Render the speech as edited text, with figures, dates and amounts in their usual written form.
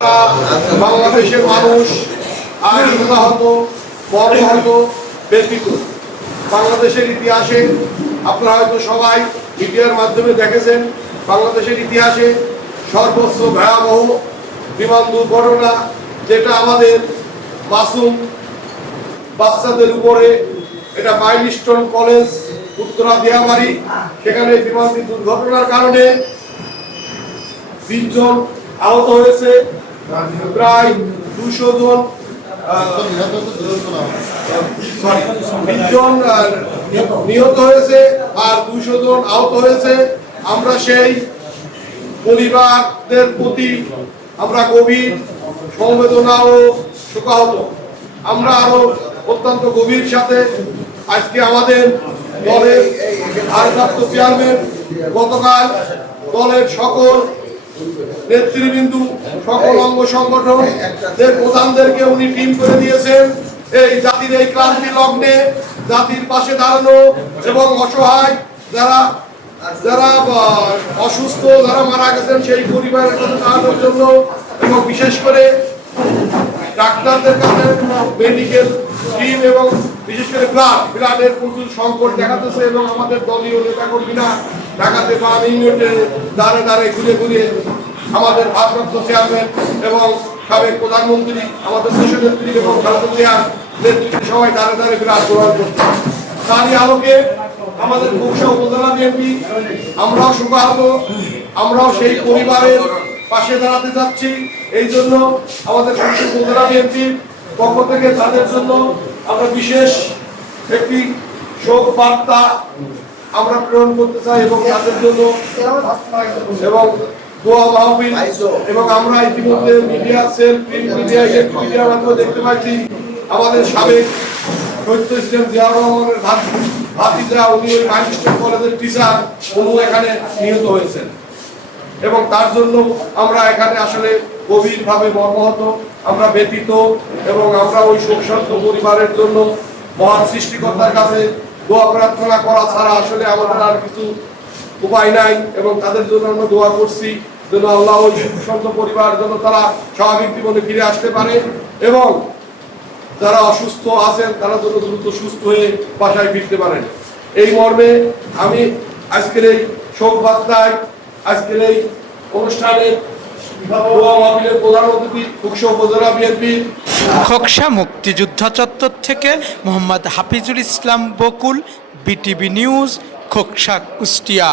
বাংলাদেশের মানুষ আজ হতাহত, মর্মাহত, ব্যথিত। বাংলাদেশের ইতিহাসে আপনারা হয়তো সবাই মিডিয়ার মাধ্যমে দেখেছেন, বাংলাদেশের ইতিহাসে সর্বোচ্চ ভয়াবহ বিমান দুর্ঘটনা, যেটা আমাদের মাসুম বাচ্চাদের উপরে, এটা মাইলস্টোন কলেজ উত্তরা দিয়াবাড়ি, সেখানে বিমানটি দুর্ঘটনার কারণে 20 জন আহত হয়েছে, প্রায় 200 জন 20 জন নিহত হয়েছে আর 200 জন আহত হয়েছে। আমরা সেই পরিবারদের প্রতি আমরা গভীর সমবেদনা ও শোকাহত। আমরা আরো অত্যন্ত গভীর সাথে আজকে আমাদের দলের ভারপ্রাপ্ত চেয়ারম্যান গতকাল দলের সকল নেতৃবৃন্দু, সকল অঙ্গ সংগঠনের প্রধানদেরকে উনি টিম করে দিয়েছেন। এই জাতির এই ক্রান্তি লগ্নে জাতির পাশে দাঁড়ানো এবং অসহায় যারা যারা অসুস্থ, যারা মারা গেছেন সেই পরিবারের কাছে দাঁড়ানোর জন্য, এবং বিশেষ করে ডাক্তারদের কাছে মেডিকেল টিম এবং বিশেষ করে ব্লাডের প্রচুর সংকট দেখাতেছে, এবং আমাদের দলীয় নেতাকর্মীরা ঢাকাতে বা ইউনিটে দাঁড়ে দাঁড়ে ঘুরে ঘুরে আমাদের ভারপ্রাপ্ত চেয়ারম্যান এবং সাবেক প্রধানমন্ত্রী, আমাদের দেশনেত্রী এবং খালেদা জিয়ার নেতৃত্বে সবাই দাঁড়ে দাঁড়ে ব্লাড গ্রহণ করছে। তারই আলোকে আমাদের খোকসা উপজেলা বিএনপি আমরাও শোকাহত, আমরাও সেই পরিবারের পাশে দাঁড়াতে যাচ্ছি। এই জন্য আমাদের খোকসা উপজেলা বিএনপির পক্ষ থেকে তাদের জন্য আমরা বিশেষ একটি শোক বার্তা আমরা প্রেরণ করতে চাই, এবং তাদের জন্য এবং দোয়া মাহফিল, এবং আমরা ইতিমধ্যে media cell, print media, electric মিডিয়ার মাধ্যমে দেখতে পাচ্ছি আমাদের সাবেক শহীদ প্রেসিডেন্ট জিয়াউর রহমানের ভাতিজা, উনি ওই মাইলস্টোন কলেজের টিচার, উনি এখানে নিহত হয়েছেন, এবং তার জন্য আমরা এখানে আসলে গভীরভাবে মর্মাহত, আমরা ব্যথিত, এবং আমরা ওই শোকসন্ত পরিবারের জন্য মহান সৃষ্টিকর্তার কাছে দোয়া প্রার্থনা করা ছাড়া আসলে আমাদের আর কিছু উপায় নাই, এবং তাদের জন্য আমরা দোয়া করছি যেন আল্লাহ ওই শোকসন্ত পরিবার যেন তারা স্বাভাবিক জীবনে ফিরে আসতে পারে, এবং যারা অসুস্থ আছেন তারা যেন দ্রুত সুস্থ হয়ে বাসায় ফিরতে পারেন। এই মর্মে আমি আজকের এই শোক বার্তায়, আজকের এই অনুষ্ঠানের প্রধান অতিথি খোকসা উপজেলা বিএনপির খোকসা মুক্তিযোদ্ধা চত্বর থেকে মোহাম্মদ হাফিজুল ইসলাম বকুল, বিটিভি নিউজ, খোকসা, কুষ্টিয়া।